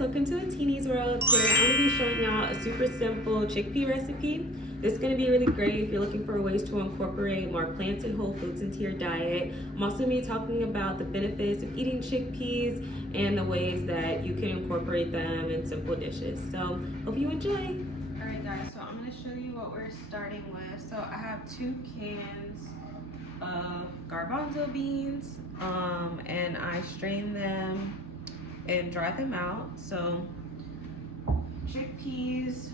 welcome to a Teenie's World. Today I'm going to be showing y'all a super simple chickpea recipe. This is going to be really great if you're looking for ways to incorporate more plants and whole foods into your diet. I'm also going to be talking about the benefits of eating chickpeas and the ways that you can incorporate them in simple dishes. So hope you enjoy. Alright guys, so I'm going to show you what we're starting with. So I have 2 cans of garbanzo beans and I strain them and dry them out. So chickpeas,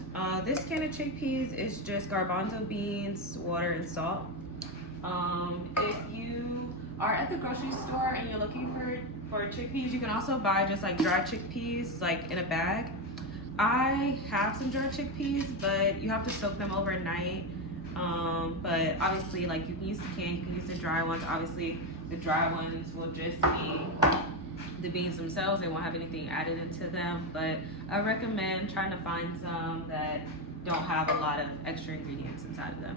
this can of chickpeas is just garbanzo beans, water, and salt. If you are at the grocery store and you're looking for chickpeas, you can also buy just like dry chickpeas like in a bag. I have some dry chickpeas, but you have to soak them overnight. But obviously, like, you can use the can, you can use the dry ones. Obviously the dry ones will just be the beans themselves, they won't have anything added into them, but I recommend trying to find some that don't have a lot of extra ingredients inside of them.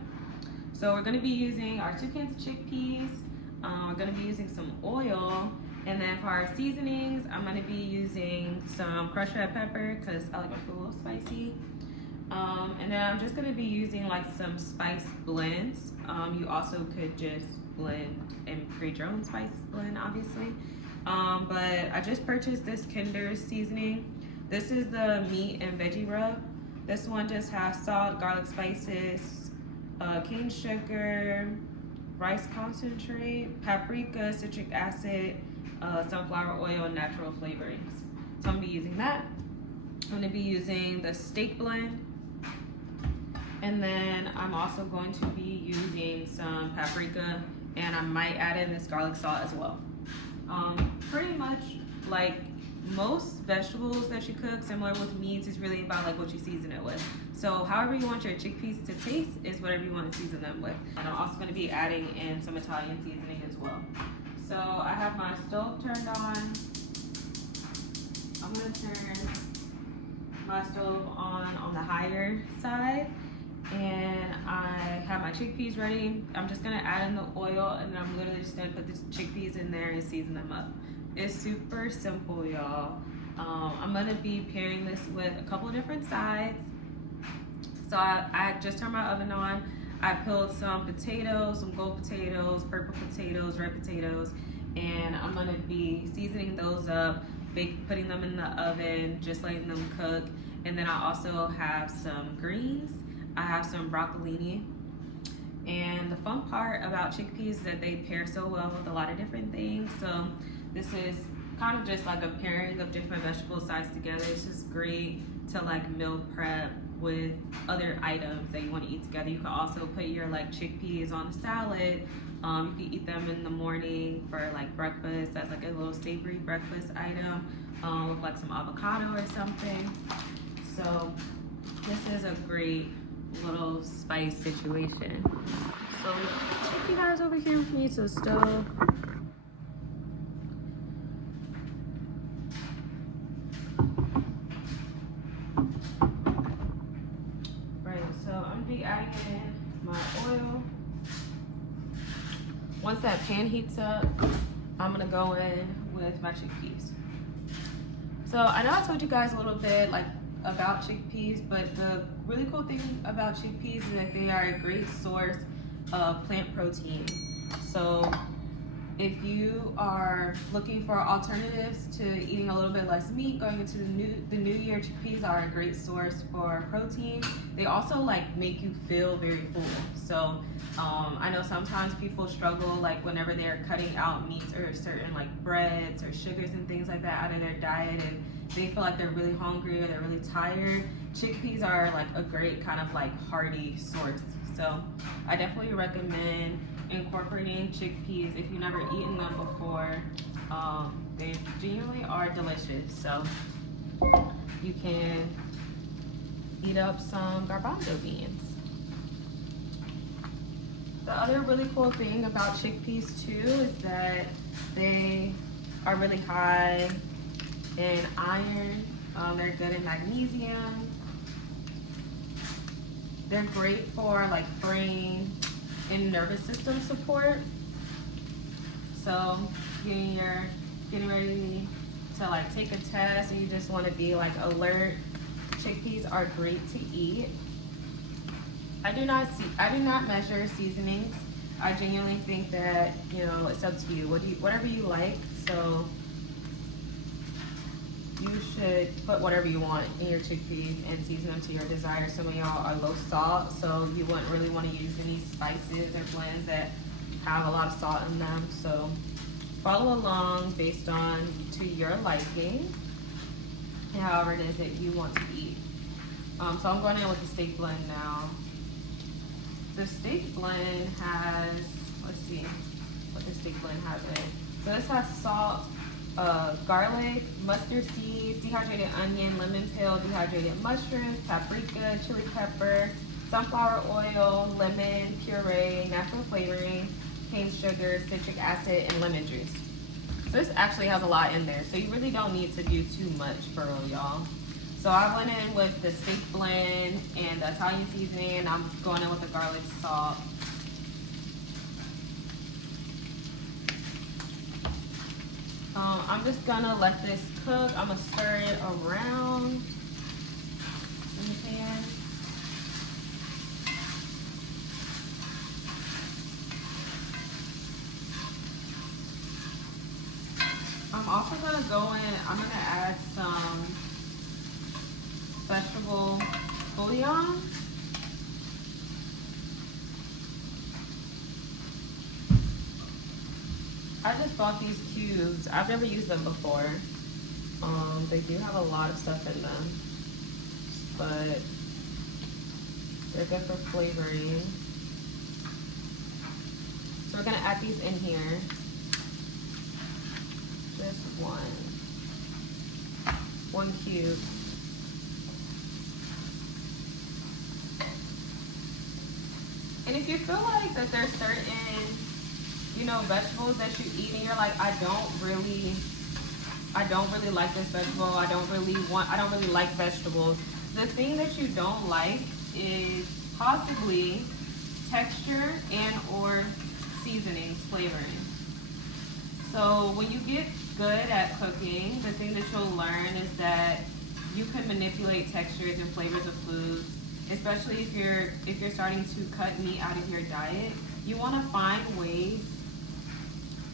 So we're going to be using our 2 cans of chickpeas. We're going to be using some oil, and then for our seasonings I'm going to be using some crushed red pepper because I like my food a little spicy, and then I'm just going to be using like some spice blends. You also could just blend and create your own spice blend, obviously. But I just purchased this Kinder seasoning. This is the meat and veggie rub. This one just has salt, garlic spices, cane sugar, rice concentrate, paprika, citric acid, sunflower oil, and natural flavorings. So I'm gonna be using that. I'm gonna be using the steak blend. And then I'm also going to be using some paprika, and I might add in this garlic salt as well. Pretty much like most vegetables that you cook, similar with meats, is really about like what you season it with. So however you want your chickpeas to taste is whatever you want to season them with. And I'm also going to be adding in some Italian seasoning as well. So I have my stove turned on. I'm going to turn my stove on the higher side, and I have my chickpeas ready. I'm just gonna add in the oil, and then I'm literally just gonna put the chickpeas in there and season them up. It's super simple, y'all. I'm gonna be pairing this with a couple of different sides. So I just turned my oven on. I peeled some potatoes, some gold potatoes, purple potatoes, red potatoes, and I'm gonna be seasoning those up, putting them in the oven, just letting them cook. And then I also have some greens. I have some broccolini. And the fun part about chickpeas is that they pair so well with a lot of different things. So this is kind of just like a pairing of different vegetable sides together. It's just great to like meal prep with other items that you want to eat together. You can also put your like chickpeas on a salad. You can eat them in the morning for like breakfast as like a little savory breakfast item with like some avocado or something. So this is a great little spice situation. So take you guys over here with me to the stove. Right, so I'm gonna be adding in my oil. Once that pan heats up, I'm gonna go in with my chickpeas. So I know I told you guys a little bit like about chickpeas, but the really cool thing about chickpeas is that they are a great source of plant protein. So if you are looking for alternatives to eating a little bit less meat going into the new year, chickpeas are a great source for protein. They also like make you feel very full. So I know sometimes people struggle like whenever they're cutting out meats or certain like breads or sugars and things like that out of their diet, and they feel like they're really hungry or they're really tired. Chickpeas are like a great kind of like hearty source. So I definitely recommend incorporating chickpeas if you've never eaten them before. They genuinely are delicious. So you can eat up some garbanzo beans. The other really cool thing about chickpeas too is that they are really high in iron. They're good in magnesium. They're great for like brain and nervous system support. So getting ready to like take a test and you just want to be like alert, chickpeas are great to eat. I do not measure seasonings. I genuinely think that, you know, it's up to you. Whatever you like. So you should put whatever you want in your chickpeas and season them to your desire. Some of y'all are low salt, so you wouldn't really want to use any spices or blends that have a lot of salt in them. So follow along based on to your liking, however it is that you want to eat. So I'm going in with the steak blend now. The steak blend has, let's see what the steak blend has in it. So this has salt, garlic, mustard seeds, dehydrated onion, lemon peel, dehydrated mushrooms, paprika, chili pepper, sunflower oil, lemon, puree, natural flavoring, cane sugar, citric acid, and lemon juice. So this actually has a lot in there, so you really don't need to do too much for real, y'all. So I went in with the steak blend and the Italian seasoning. I'm going in with the garlic salt. I'm just gonna let this cook. I'm gonna stir it around in the pan. I'm also gonna go in, I'm gonna add some vegetable bouillon. I just bought these cubes. I've never used them before. They do have a lot of stuff in them, but they're good for flavoring. So we're gonna add these in here. Just one cube. And if you feel like that there's certain, you know, vegetables that you eat and you're like, I don't really like this vegetable. I don't really like vegetables. The thing that you don't like is possibly texture and or seasonings, flavoring. So when you get good at cooking, the thing that you'll learn is that you can manipulate textures and flavors of foods, especially if you're starting to cut meat out of your diet. You want to find ways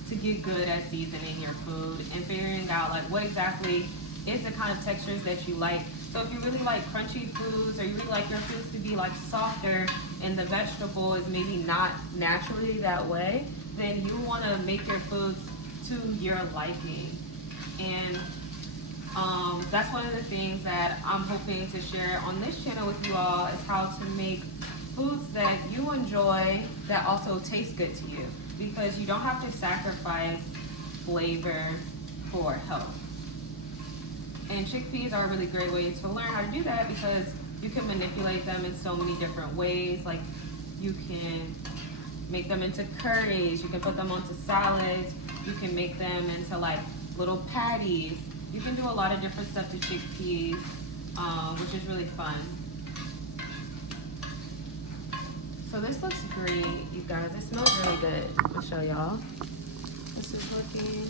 to get good at seasoning your food and figuring out like what exactly is the kind of textures that you like. So if you really like crunchy foods, or you really like your foods to be like softer and the vegetable is maybe not naturally that way, then you want to make your foods to your liking. And that's one of the things that I'm hoping to share on this channel with you all, is how to make foods that you enjoy that also taste good to you, because you don't have to sacrifice flavor for health. And chickpeas are a really great way to learn how to do that, because you can manipulate them in so many different ways. Like you can make them into curries, you can put them onto salads, you can make them into like little patties. You can do a lot of different stuff to chickpeas, which is really fun. So this looks great, you guys. It smells really good. I'll show y'all. This is looking.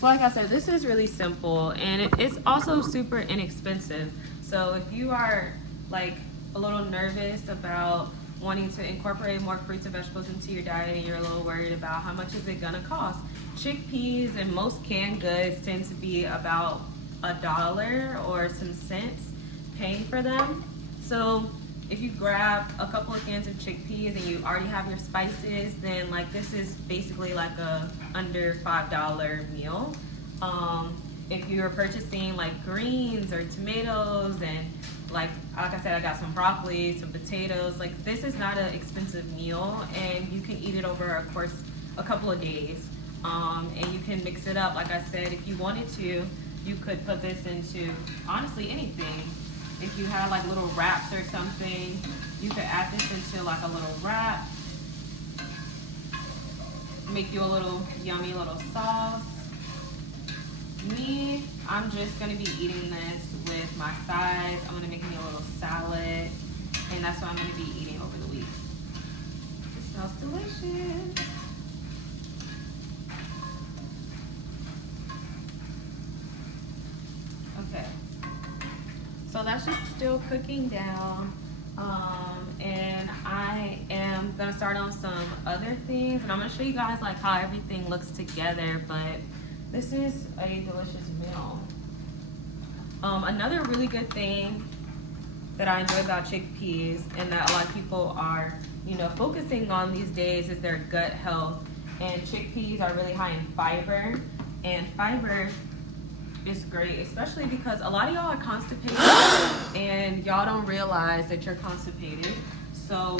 So like I said, this is really simple, and it's also super inexpensive. So if you are like a little nervous about wanting to incorporate more fruits and vegetables into your diet, and you're a little worried about how much is it gonna cost, chickpeas and most canned goods tend to be about $1 or some cents paying for them. So if you grab a couple of cans of chickpeas and you already have your spices, then like this is basically like a under $5 meal. If you're purchasing like greens or tomatoes, and like I said, I got some broccoli, some potatoes, like this is not an expensive meal, and you can eat it over a course a couple of days. And you can mix it up. Like I said, if you wanted to, you could put this into honestly anything. If you have like little wraps or something, you could add this into like a little wrap. Make you a little yummy little sauce. Me, I'm just gonna be eating this with my sides. I'm gonna make me a little salad, and that's what I'm gonna be eating over the week. It smells delicious. still cooking down, and I am gonna start on some other things, and I'm gonna show you guys like how everything looks together. But this is a delicious meal. Another really good thing that I enjoy about chickpeas, and that a lot of people are, you know, focusing on these days, is their gut health. And chickpeas are really high in fiber, and fiber is great, especially because a lot of y'all are constipated and y'all don't realize that you're constipated. So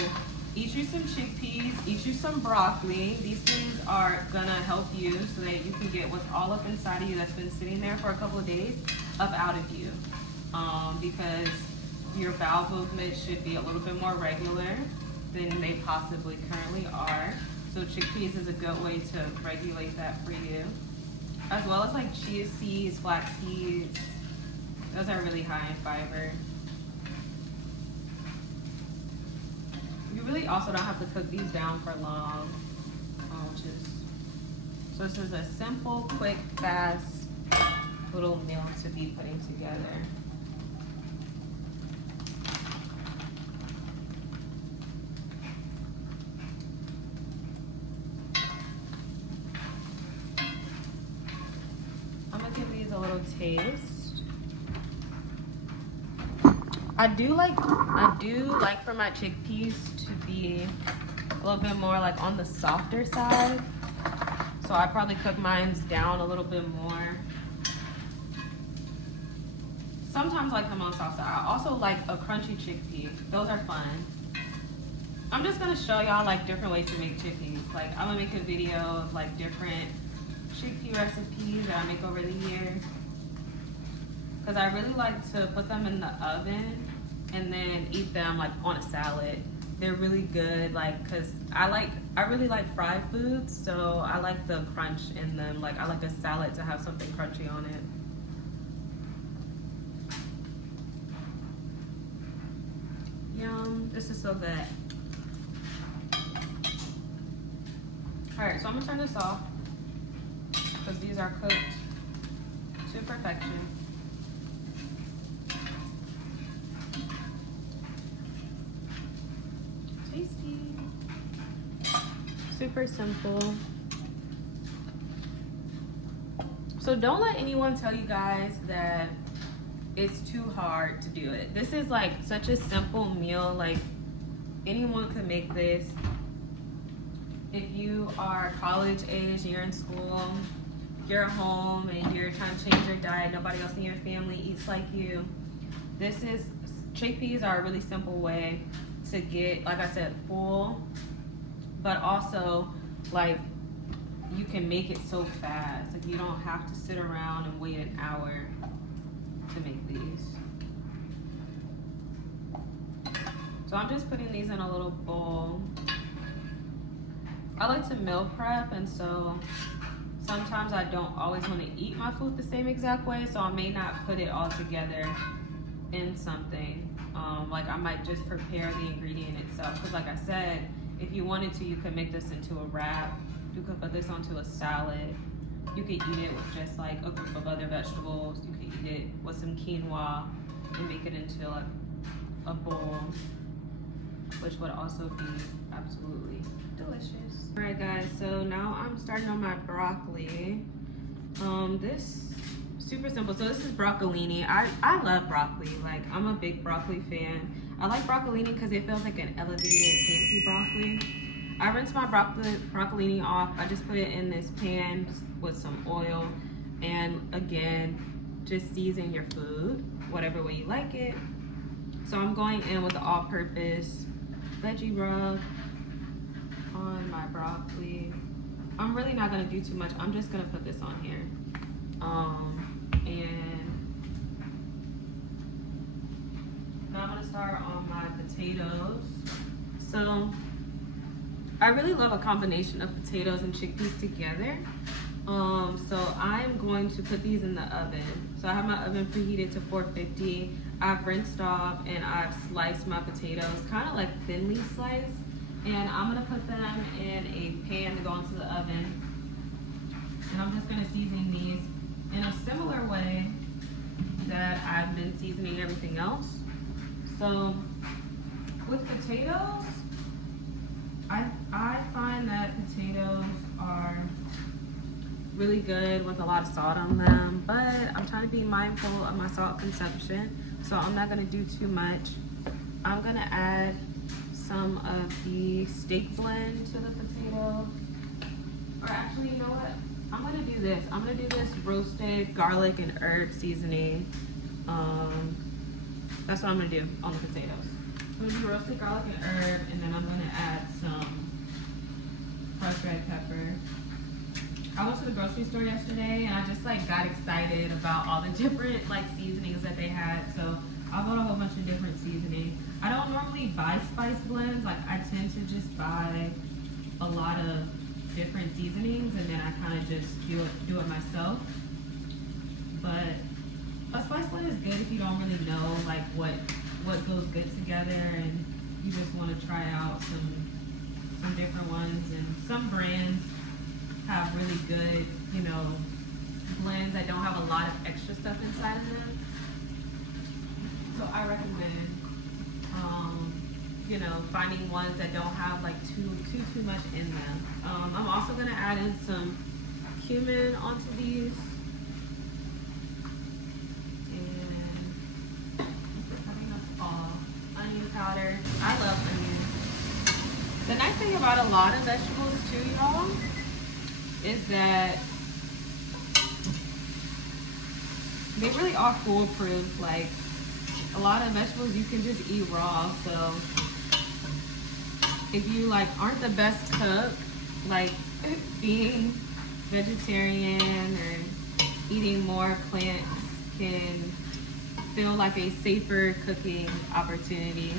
eat you some chickpeas, eat you some broccoli. These things are gonna help you so that you can get what's all up inside of you that's been sitting there for a couple of days up out of you, because your bowel movements should be a little bit more regular than they possibly currently are. So chickpeas is a good way to regulate that for you. As well as like chia seeds, flax seeds. Those are really high in fiber. You really also don't have to cook these down for long. So this is a simple, quick, fast little meal to be putting together. A little taste. I do like for my chickpeas to be a little bit more like on the softer side, so I probably cook mine down a little bit more. Sometimes I like them on the soft side. I also like a crunchy chickpea. Those are fun. I'm just gonna show y'all like different ways to make chickpeas. Like I'm gonna make a video of like different chickpea recipes that I make over the years, because I really like to put them in the oven and then eat them like on a salad. They're really good, like, because I really like fried foods, so I like the crunch in them. Like I like a salad to have something crunchy on it. Yum, this is so good. All right, so I'm gonna turn this off, because these are cooked to perfection. Tasty. Super simple. So don't let anyone tell you guys that it's too hard to do it. This is like such a simple meal. Like anyone could make this. If you are college age and you're in school, you're at home and you're trying to change your diet, nobody else in your family eats like you, chickpeas are a really simple way to get, like I said, full, but also like you can make it so fast. Like you don't have to sit around and wait an hour to make these. So I'm just putting these in a little bowl. I like to meal prep, and so sometimes I don't always want to eat my food the same exact way, so I may not put it all together in something. Like I might just prepare the ingredient itself, because like I said, if you wanted to, you could make this into a wrap. You could put this onto a salad. You could eat it with just like a group of other vegetables. You could eat it with some quinoa and make it into like a bowl, which would also be absolutely delicious. All right guys, so now I'm starting on my broccoli. This super simple. So this is broccolini. I love broccoli. Like I'm a big broccoli fan. I like broccolini because it feels like an elevated fancy broccoli. I rinse my broccolini off. I just put it in this pan with some oil, and again, just season your food whatever way you like it. So I'm going in with the all-purpose veggie rub on my broccoli. I'm really not gonna do too much. I'm just gonna put this on here. And now I'm gonna start on my potatoes. So I really love a combination of potatoes and chickpeas together. So I'm going to put these in the oven. So I have my oven preheated to 450. I've rinsed off and I've sliced my potatoes, kind of like thinly sliced. And I'm gonna put them in a pan to go into the oven. And I'm just gonna season these in a similar way that I've been seasoning everything else. So with potatoes, I find that potatoes are really good with a lot of salt on them, but I'm trying to be mindful of my salt consumption, so I'm not gonna do too much. I'm gonna add some of the steak blend to the potato. Or actually, you know what? I'm gonna do this. I'm gonna do this roasted garlic and herb seasoning. That's what I'm gonna do on the potatoes. I'm gonna do roasted garlic and herb, and then I'm gonna add some crushed red pepper. I went to the grocery store yesterday, and I just like got excited about all the different like seasonings that they had. So I bought a whole bunch of different seasonings. I don't normally buy spice blends. Like I tend to just buy a lot of different seasonings, and then I kind of just do it myself. But a spice blend is good if you don't really know like what goes good together, and you just want to try out some different ones. And some brands have really good, you know, blends that don't have a lot of extra stuff inside of them. So I recommend, you know, finding ones that don't have like too much in them. I'm also gonna add in some cumin onto these, and I think that's all. Onion powder. I love onions. The nice thing about a lot of vegetables too, y'all, is that they really are foolproof. Like a lot of vegetables you can just eat raw. So if you like aren't the best cook, like being vegetarian or eating more plants can feel like a safer cooking opportunity,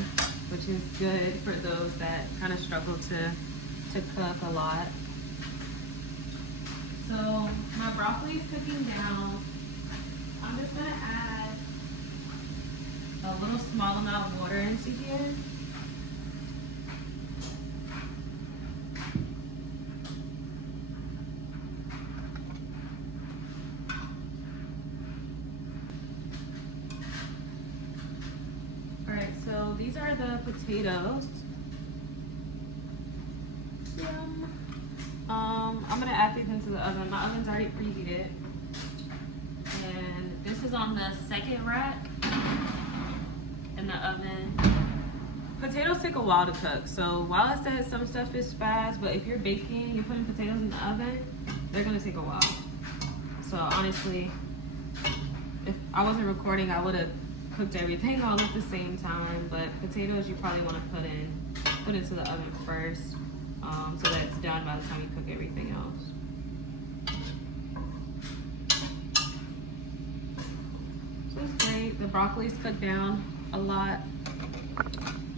which is good for those that kind of struggle to cook a lot. So my broccoli is cooking down. I'm just gonna add a little small amount of water into here. Alright, so these are the potatoes. Yum. I'm gonna add these into the oven. My oven's already preheated. And this is on the second rack in the oven. Potatoes take a while to cook, so while I said some stuff is fast, but if you're baking, you're putting potatoes in the oven, they're gonna take a while. So honestly, if I wasn't recording, I would have cooked everything all at the same time, but potatoes you probably want to put into the oven first, so that it's done by the time you cook everything else. So it's great. The broccoli's cooked down a lot.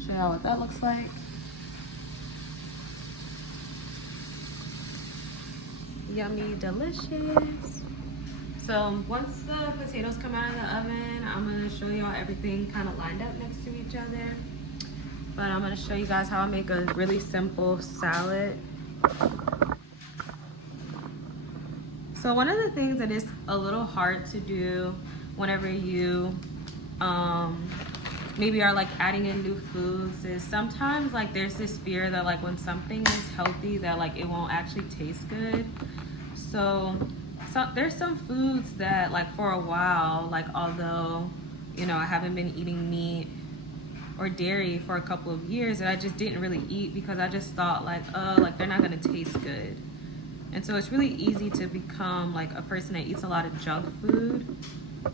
Show y'all what that looks like. Yummy, delicious. So once the potatoes come out of the oven, I'm gonna show y'all everything kind of lined up next to each other. But I'm gonna show you guys how I make a really simple salad. So one of the things that is a little hard to do whenever you maybe are like adding in new foods is sometimes like there's this fear that like when something is healthy that like it won't actually taste good. So there's some foods that like for a while, like although, you know, I haven't been eating meat or dairy for a couple of years, that I just didn't really eat because I just thought like, oh, like they're not gonna taste good. And so it's really easy to become like a person that eats a lot of junk food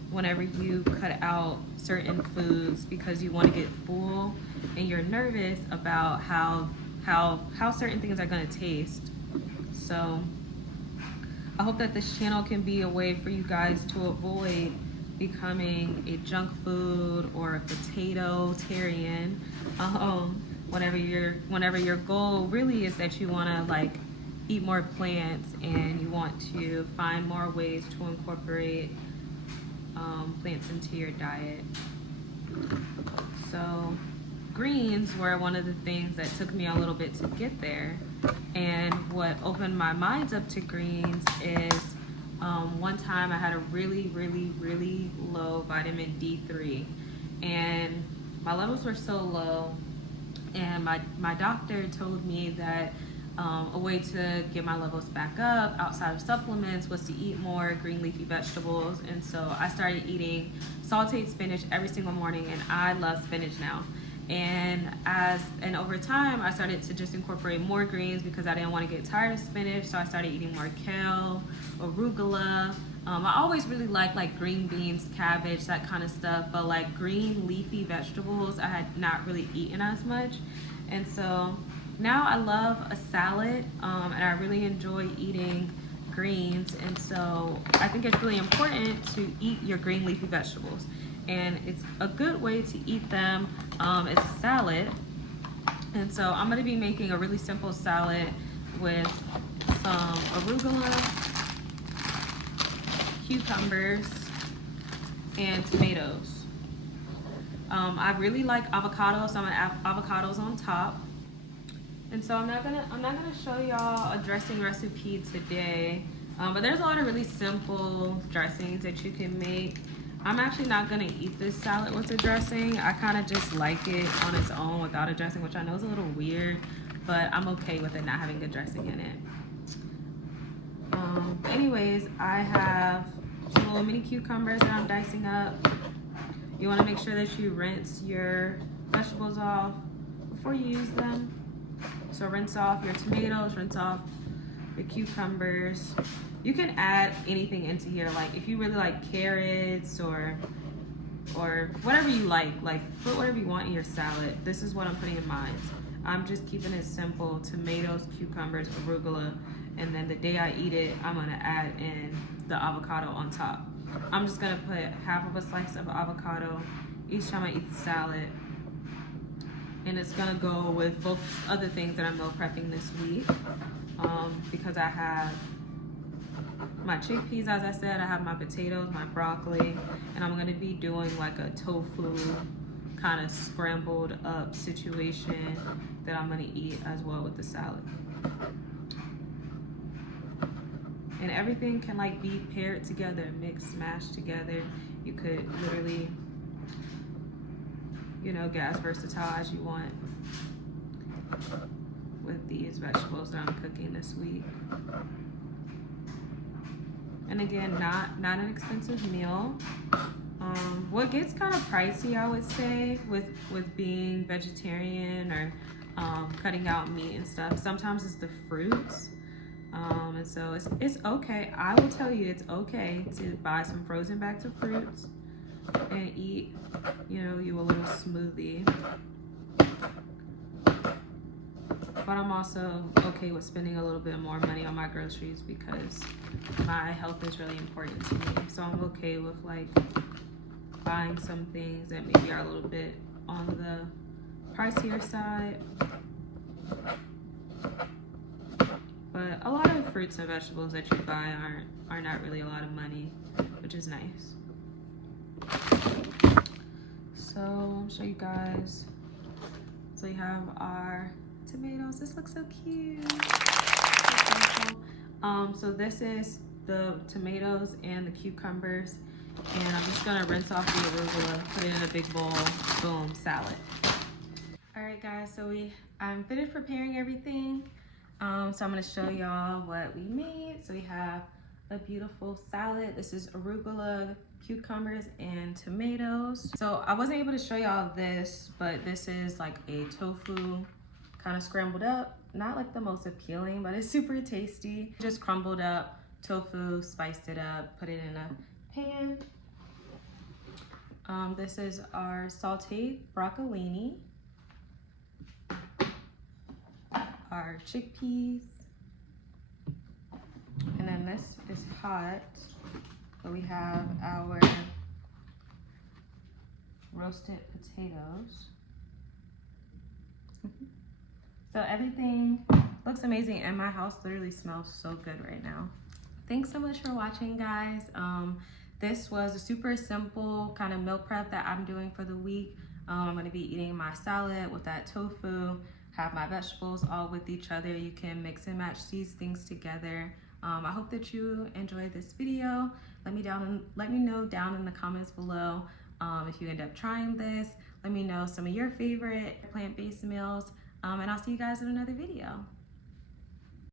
whenever you cut out certain foods because you want to get full and you're nervous about how certain things are going to taste. So I hope that this channel can be a way for you guys to avoid becoming a junk food or a potato-tarian, whenever your goal really is that you want to like eat more plants and you want to find more ways to incorporate plants into your diet. So greens were one of the things that took me a little bit to get there, and what opened my mind up to greens is one time I had a really low vitamin D3, and my levels were so low, and my doctor told me that a way to get my levels back up outside of supplements was to eat more green leafy vegetables. And so I started eating sauteed spinach every single morning, and I love spinach now. And over time, I started to just incorporate more greens because I didn't want to get tired of spinach. So I started eating more kale, arugula. I always really liked like green beans, cabbage, that kind of stuff. But like green leafy vegetables, I had not really eaten as much. And so now I love a salad, and I really enjoy eating greens. And so I think it's really important to eat your green leafy vegetables. And it's a good way to eat them as a salad. And so I'm going to be making a really simple salad with some arugula, cucumbers, and tomatoes. I really like avocados, so I'm gonna add avocados on top. And so I'm not gonna show y'all a dressing recipe today, but there's a lot of really simple dressings that you can make. I'm actually not gonna eat this salad with a dressing. I kind of just like it on its own without a dressing, which I know is a little weird, but I'm okay with it not having a dressing in it. Anyways, I have some little mini cucumbers that I'm dicing up. You want to make sure that you rinse your vegetables off before you use them. So rinse off your tomatoes, rinse off your cucumbers. You can add anything into here, like if you really like carrots or whatever you like put whatever you want in your salad. This is what I'm putting in mine. I'm just keeping it simple: tomatoes, cucumbers, arugula, and then the day I eat it, I'm gonna add in the avocado on top. I'm just gonna put half of a slice of avocado each time I eat the salad. And it's gonna go with both other things that I'm meal prepping this week, because I have my chickpeas, as I said, I have my potatoes, my broccoli, and I'm gonna be doing like a tofu kind of scrambled up situation that I'm gonna eat as well with the salad. And everything can like be paired together, mixed, mashed together. You could literally, you know, get as versatile as you want with these vegetables that I'm cooking this week. And again, not an expensive meal. What gets kind of pricey, I would say, with being vegetarian or cutting out meat and stuff, sometimes it's the fruits. And so it's okay. I will tell you, it's okay to buy some frozen bags of fruits and eat, you know, you a little smoothie. But I'm also okay with spending a little bit more money on my groceries because my health is really important to me. So I'm okay with like buying some things that maybe are a little bit on the pricier side. But a lot of fruits and vegetables that you buy are not really a lot of money, which is nice. So I'll show you guys. So we have our tomatoes. This looks so cute. So this is the tomatoes and the cucumbers, and I'm just gonna rinse off the arugula, put it in a big bowl. Boom, salad. All right, guys. So I'm finished preparing everything. So I'm gonna show y'all what we made. So we have a beautiful salad. This is arugula, cucumbers, and tomatoes. So I wasn't able to show y'all this, but this is like a tofu kind of scrambled up. Not like the most appealing, but it's super tasty. Just crumbled up tofu, spiced it up, put it in a pan. This is our sauteed broccolini, our chickpeas, and then this is hot. So we have our roasted potatoes. So everything looks amazing, and my house literally smells so good right now. Thanks so much for watching, guys. This was a super simple kind of meal prep that I'm doing for the week. I'm gonna be eating my salad with that tofu, have my vegetables all with each other. You can mix and match these things together. I hope that you enjoyed this video. Let me know down in the comments below if you end up trying this. Let me know some of your favorite plant-based meals, and I'll see you guys in another video.